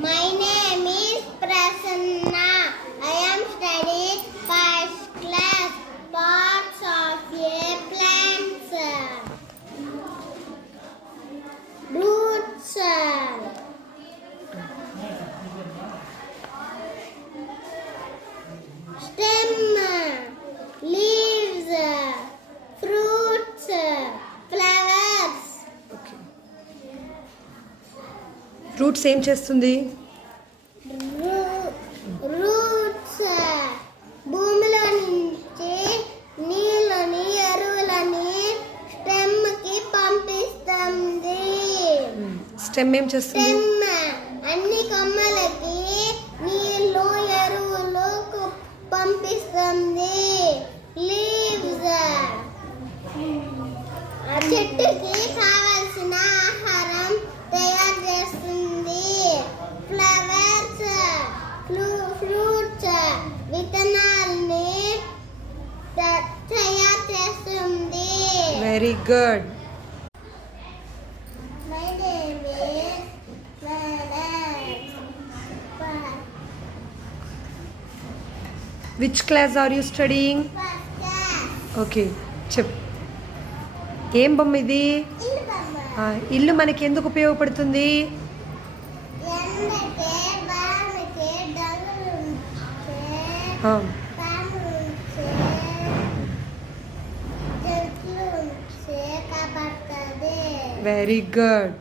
My name is Prasanna. I am studying first class. Parts of a plant. Roots. Stem. Leaves. Fruits. Flowers. Okay. Roots ఏం చేస్తుంది? రూట్స్ భూమిలో నుంచి నీళ్ళని ఎరువులని స్టెమ్ కి పంపిస్తుంది. స్టెమ్ ఏం చేస్తుంది? స్టెమ్ అన్ని కొమ్మలకి నీళ్ళు ఎరువులు పంపిస్తుంది. లీవ్స్ ఆ చెట్టుకి కావలసిన ఆహారం తయారు చేస్తుంది. ఫ్లవర్స్ ఫ్రూట్స్ విత్తనాల్ని తయారు చేస్తుంది. Very good. My name is Manas. Which class are you studying? Okay, చెప్. ఏం బొమ్మ ఇది? ఇల్లు మనకి ఎందుకు ఉపయోగపడుతుంది? Very good.